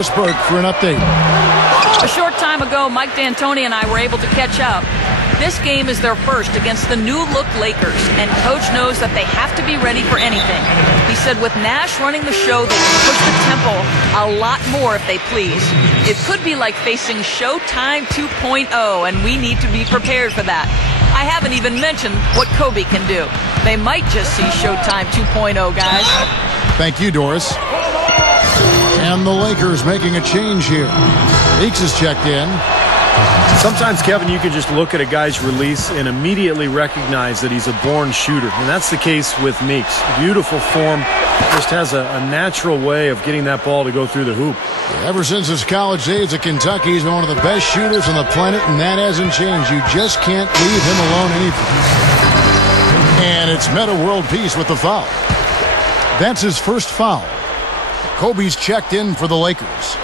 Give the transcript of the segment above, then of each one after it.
For an update. A short time ago, Mike D'Antoni and I were able to catch up. This game is their first against the new-look Lakers, and Coach knows that they have to be ready for anything. He said with Nash running the show, they can push the tempo a lot more if they please. It could be like facing Showtime 2.0, and we need to be prepared for that. I haven't even mentioned what Kobe can do. They might just see Showtime 2.0, guys. Thank you, Doris. And the Lakers making a change here. Meeks is checked in. Sometimes, Kevin, you can just look at a guy's release and immediately recognize that he's a born shooter. And that's the case with Meeks. Beautiful form. Just has a natural way of getting that ball to go through the hoop. Ever since his college days at Kentucky, he's been one of the best shooters on the planet, and that hasn't changed. You just can't leave him alone anything. And it's Metta World Peace with the foul. That's his first foul. Kobe's checked in for the Lakers.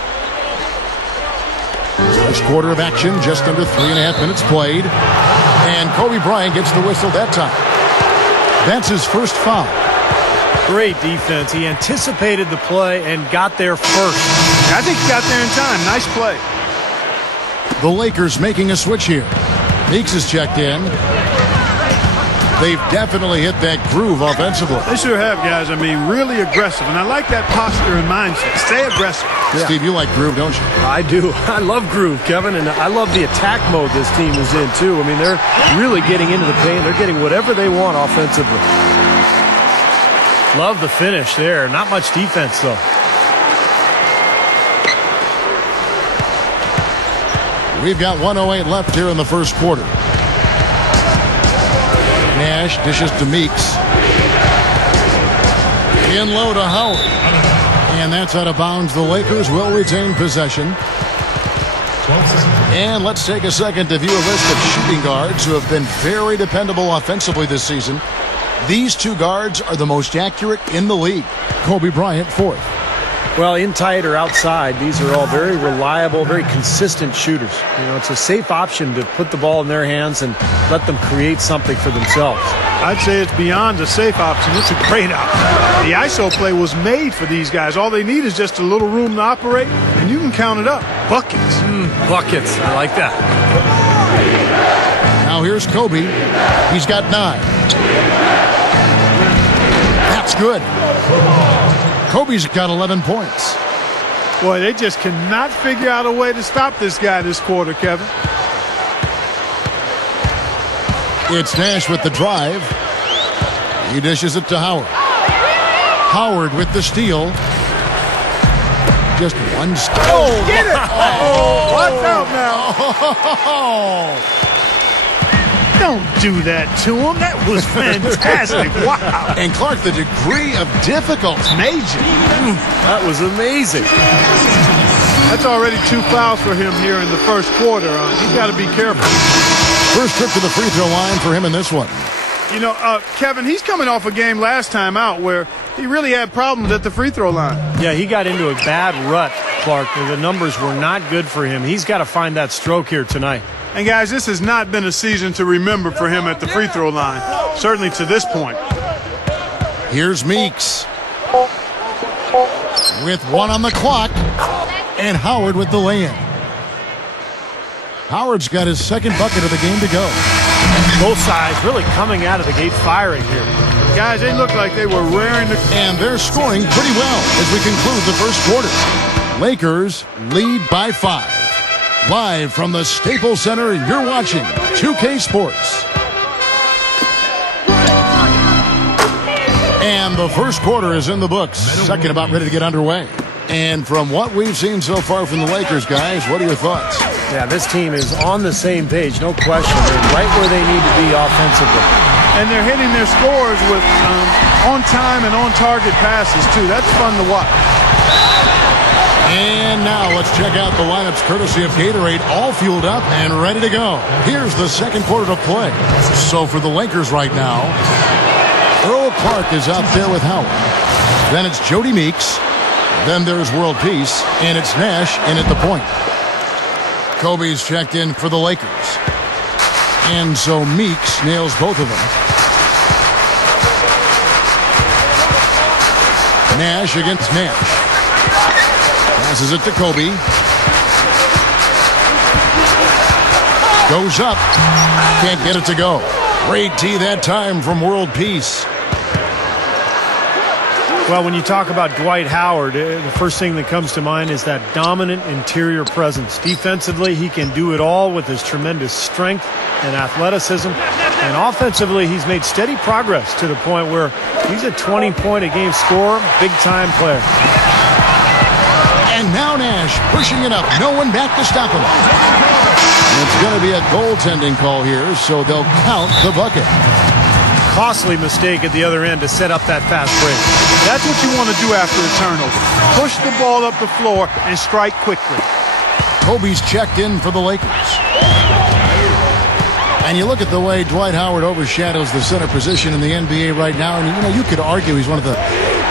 First quarter of action, just under 3.5 minutes played. And Kobe Bryant gets the whistle that time. That's his first foul. Great defense. He anticipated the play and got there first. I think he got there in time. Nice play. The Lakers making a switch here. Meeks is checked in. They've definitely hit that groove offensively. They sure have, guys. I mean, really aggressive. And I like that posture and mindset. Stay aggressive. Yeah. Steve, you like groove, don't you? I do. I love groove, Kevin. And I love the attack mode this team is in, too. I mean, they're really getting into the paint. They're getting whatever they want offensively. Love the finish there. Not much defense, though. We've got 1:08 left here in the first quarter. Nash dishes to Meeks. In low to Howard. And that's out of bounds. The Lakers will retain possession. And let's take a second to view a list of shooting guards who have been very dependable offensively this season. These two guards are the most accurate in the league. Kobe Bryant, fourth. Well, in tight or outside, these are all very reliable, very consistent shooters. You know, it's a safe option to put the ball in their hands and let them create something for themselves. I'd say it's beyond a safe option. It's a great option. The ISO play was made for these guys. All they need is just a little room to operate, and you can count it up. Buckets. Buckets. I like that. Now here's Kobe. He's got 9. That's good. Kobe's got 11 points. Boy, they just cannot figure out a way to stop this guy this quarter, Kevin. It's Nash with the drive. He dishes it to Howard. Howard with the steal. Just one steal. Oh, get it! Oh, watch out now. Don't do that to him. That was fantastic. Wow. And Clark, the degree of difficulty. Major. That was amazing. That's already 2 fouls for him here in the first quarter. He's got to be careful. First trip to the free throw line for him in this one. You know, Kevin, he's coming off a game last time out where he really had problems at the free throw line. Yeah, he got into a bad rut, Clark. The numbers were not good for him. He's got to find that stroke here tonight. And, guys, this has not been a season to remember for him at the free throw line, certainly to this point. Here's Meeks with 1 on the clock, and Howard with the lay-in. Howard's got his second bucket of the game to go. Both sides really coming out of the gate firing here. Guys, they look like they were raring to... And they're scoring pretty well as we conclude the first quarter. Lakers lead by 5. Live from the Staples Center, you're watching 2K Sports. And the first quarter is in the books. Second about ready to get underway. And from what we've seen so far from the Lakers, guys, what are your thoughts? Yeah, this team is on the same page, no question. They're right where they need to be offensively. And they're hitting their scores with on-time and on-target passes, too. That's fun to watch. And now let's check out the lineups courtesy of Gatorade, all fueled up and ready to go. Here's the second quarter to play. So for the Lakers right now, Earl Clark is out there with Howard. Then it's Jody Meeks. Then there's World Peace, and it's Nash in at the point. Kobe's checked in for the Lakers. And so Meeks nails both of them. Nash against Nash. Passes it to Kobe. Goes up. Can't get it to go. Great tee that time from World Peace. Well, when you talk about Dwight Howard, the first thing that comes to mind is that dominant interior presence. Defensively, he can do it all with his tremendous strength and athleticism. And offensively, he's made steady progress to the point where he's a 20-point-a-game scorer, big-time player. And now Nash pushing it up. No one back to stop him. And it's going to be a goaltending call here, so they'll count the bucket. Costly mistake at the other end to set up that fast break. That's what you want to do after a turnover. Push the ball up the floor and strike quickly. Kobe's checked in for the Lakers. And you look at the way Dwight Howard overshadows the center position in the NBA right now, and you could argue he's one of the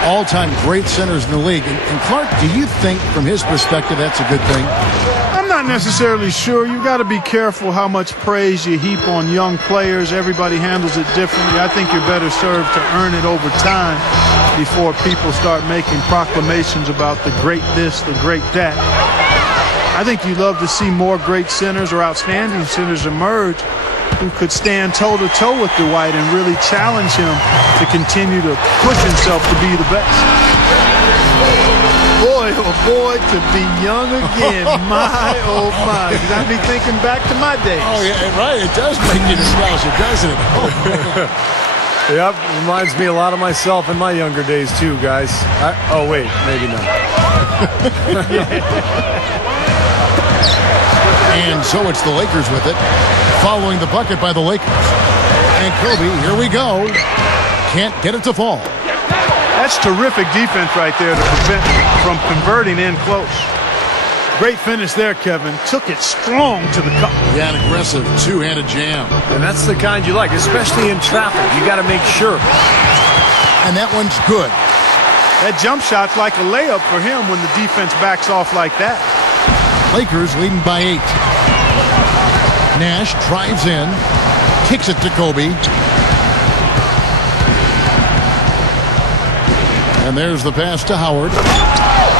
all-time great centers in the league. And Clark, do you think from his perspective that's a good thing? I'm not necessarily sure. You got to be careful how much praise you heap on young players. Everybody handles it differently. I think you're better served to earn it over time before people start making proclamations about the great this, the great that. I think you'd love to see more great centers or outstanding centers emerge who could stand toe-to-toe with Dwight and really challenge him to continue to push himself to be the best. Boy, oh boy, to be young again. My, oh my. You got me thinking back to my days. Oh, yeah, right. It does make you nostalgic, doesn't it? Yep, reminds me a lot of myself in my younger days too, guys. Oh, wait, maybe not. And so it's the Lakers with it, following the bucket by the Lakers. And Kobe, here we go. Can't get it to fall. That's terrific defense right there to prevent from converting in close. Great finish there, Kevin. Took it strong to the cup. Yeah, an aggressive two-handed jam. And that's the kind you like, especially in traffic. You got to make sure. And that one's good. That jump shot's like a layup for him when the defense backs off like that. Lakers leading by 8. Nash drives in, kicks it to Kobe. And there's the pass to Howard.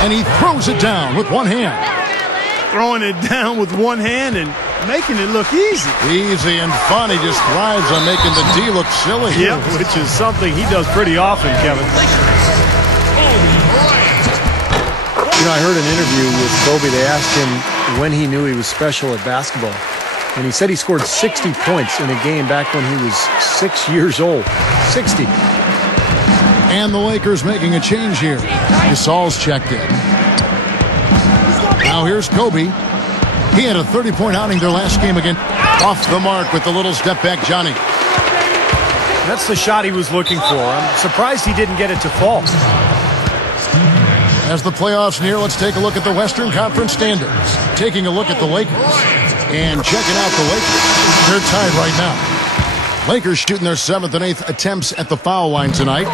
And he throws it down with one hand. Throwing it down with one hand and making it look easy. Easy and fun. He just thrives on making the D look silly. Yep, which is something he does pretty often, Kevin. I heard an interview with Kobe. They asked him when he knew he was special at basketball. And he said he scored 60 points in a game back when he was 6 years old. 60. And the Lakers making a change here. Gasol's checked in. Now here's Kobe. He had a 30-point outing their last game again. Off the mark with the little step back, Johnny. That's the shot he was looking for. I'm surprised he didn't get it to fall. As the playoffs near, let's take a look at the Western Conference standings. Taking a look at the Lakers and checking out the Lakers. They're tied right now. Lakers shooting their 7th and 8th attempts at the foul line tonight.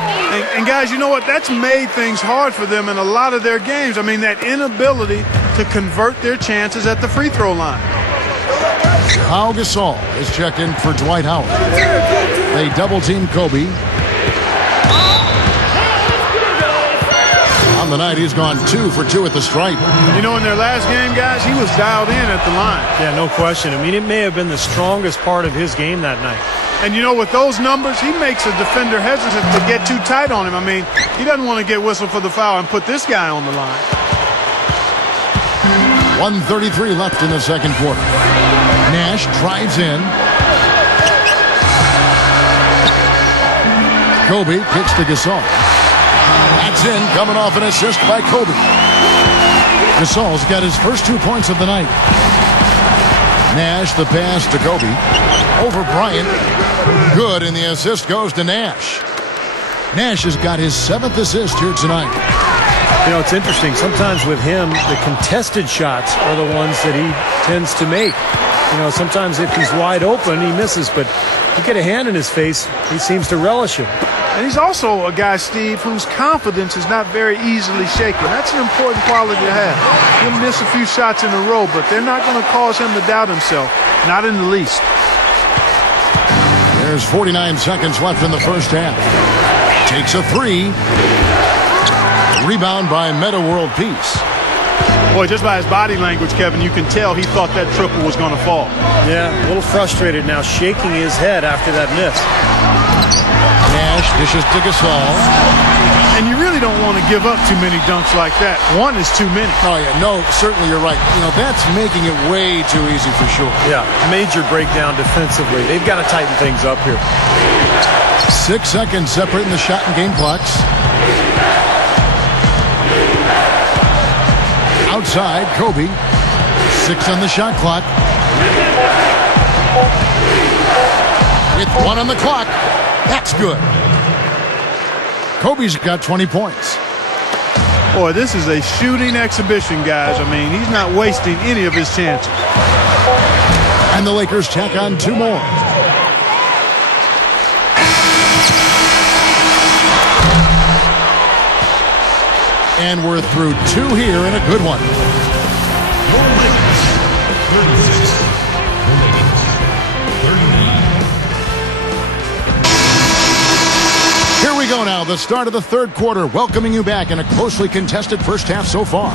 And guys, you know what? That's made things hard for them in a lot of their games. I mean, that inability to convert their chances at the free throw line. Pau Gasol is checked in for Dwight Howard. They double-team Kobe. On the night, he's gone 2 for 2 at the stripe. You know, in their last game, guys, he was dialed in at the line. Yeah, no question. I mean, it may have been the strongest part of his game that night. And, you know, with those numbers, he makes a defender hesitant to get too tight on him. I mean, he doesn't want to get whistled for the foul and put this guy on the line. 1:33 left in the second quarter. Nash drives in. Kobe kicks to Gasol. That's in, coming off an assist by Kobe. Gasol's got his first 2 points of the night. Nash, the pass to Kobe. Over Bryant. Good, and the assist goes to Nash. Nash has got his 7th assist here tonight. You know, it's interesting. Sometimes with him, the contested shots are the ones that he tends to make. You know, sometimes if he's wide open, he misses, but you get a hand in his face, he seems to relish it. And he's also a guy, Steve, whose confidence is not very easily shaken. That's an important quality to have. He'll miss a few shots in a row, but they're not going to cause him to doubt himself. Not in the least. There's 49 seconds left in the first half. Takes a 3. Rebound by Metta World Peace. Boy, just by his body language, Kevin, you can tell he thought that triple was going to fall. Yeah, a little frustrated now, shaking his head after that miss. Nash dishes to Gasol. And you really don't want to give up too many dunks like that. One is too many. Oh, yeah, no, certainly you're right. You know, that's making it way too easy for sure. Yeah, major breakdown defensively. They've got to tighten things up here. 6 seconds separating the shot and game clocks. Outside, Kobe. 6 on the shot clock. With 1 on the clock. That's good. Kobe's got 20 points. Boy, this is a shooting exhibition, guys. I mean, he's not wasting any of his chances. And the Lakers tack on 2 more. And we're through 2 here in a good one. Here we go now, the start of the third quarter, welcoming you back in a closely contested first half so far.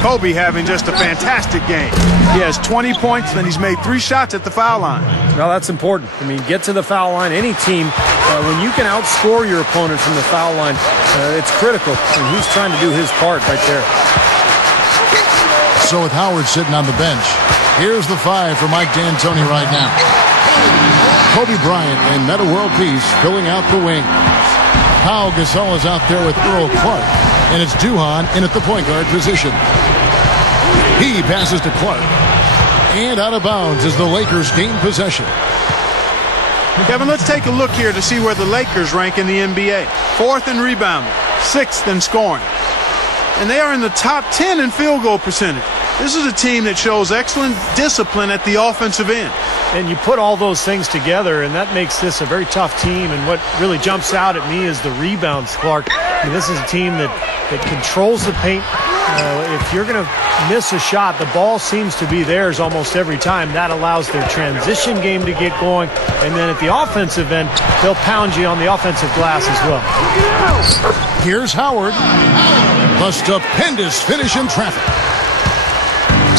Kobe having just a fantastic game. He has 20 points, and he's made 3 shots at the foul line. Well, that's important. I mean, get to the foul line. Any team, when you can outscore your opponent from the foul line, it's critical. And he's trying to do his part right there. So with Howard sitting on the bench, here's the 5 for Mike D'Antoni right now. Kobe Bryant and Metta World Peace filling out the wing. Pau Gasol is out there with Earl Clark, and it's Duhon in at the point guard position. He passes to Clark, and out of bounds as the Lakers gain possession. Kevin, let's take a look here to see where the Lakers rank in the NBA. 4th in rebounding, 6th in scoring. And they are in the top 10 in field goal percentage. This is a team that shows excellent discipline at the offensive end. And you put all those things together, and that makes this a very tough team. And what really jumps out at me is the rebounds, Clark. I mean, this is a team that controls the paint. If you're going to miss a shot, the ball seems to be theirs almost every time. That allows their transition game to get going. And then at the offensive end, they'll pound you on the offensive glass as well. Here's Howard. The stupendous finish in traffic.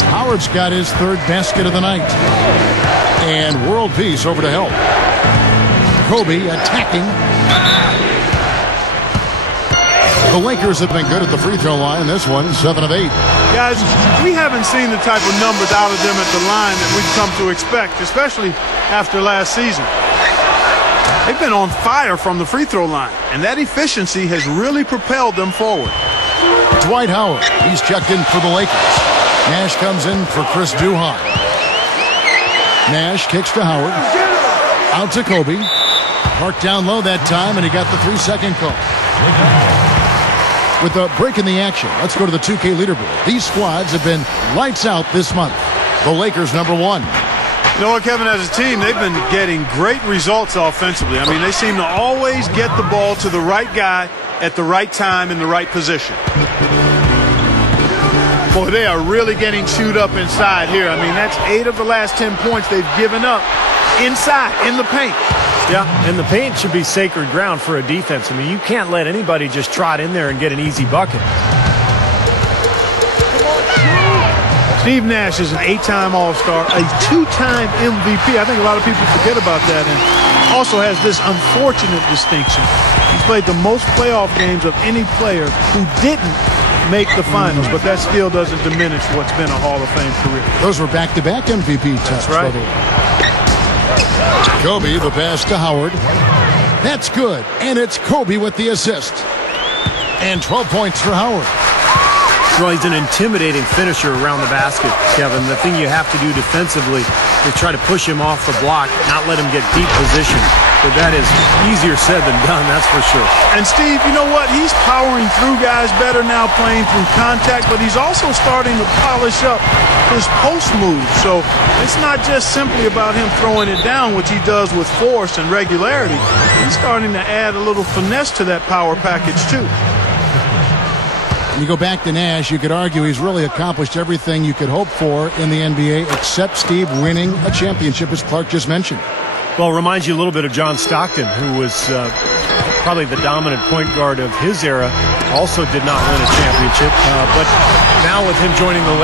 Howard's got his 3rd basket of the night. And World Peace over to help. Kobe attacking. The Lakers have been good at the free throw line. This one, 7 of 8. Guys, we haven't seen the type of numbers out of them at the line that we've come to expect, especially after last season. They've been on fire from the free throw line, and that efficiency has really propelled them forward. Dwight Howard, he's checked in for the Lakers. Nash comes in for Chris Duhon. Nash kicks to Howard. Out to Kobe. Parked down low that time, and he got the 3-second call. With a break in the action, let's go to the 2K leaderboard. These squads have been lights out this month. The Lakers #1. You know what, Kevin, as a team, they've been getting great results offensively. I mean, they seem to always get the ball to the right guy at the right time in the right position. Boy, they are really getting chewed up inside here. I mean, that's 8 of the last 10 points they've given up inside, in the paint. Yeah, and the paint should be sacred ground for a defense. I mean, you can't let anybody just trot in there and get an easy bucket. Steve Nash is an 8-time All-Star, a 2-time MVP. I think a lot of people forget about that, and also has this unfortunate distinction. He's played the most playoff games of any player who didn't make the finals, but that still doesn't diminish what's been a Hall of Fame career. Those were back-to-back MVP tests. That's right. Kobe, the pass to Howard. That's good, and it's Kobe with the assist. And 12 points for Howard. Well, he's an intimidating finisher around the basket, Kevin. The thing you have to do defensively is try to push him off the block, not let him get deep position. But that is easier said than done, that's for sure. And Steve, you know what? He's powering through guys better now, playing through contact, but he's also starting to polish up his post move. So it's not just simply about him throwing it down, which he does with force and regularity. He's starting to add a little finesse to that power package, too. You go back to Nash, you could argue he's really accomplished everything you could hope for in the NBA, except, Steve, winning a championship, as Clark just mentioned. Well, it reminds you a little bit of John Stockton, who was probably the dominant point guard of his era, also did not win a championship. But now with him joining the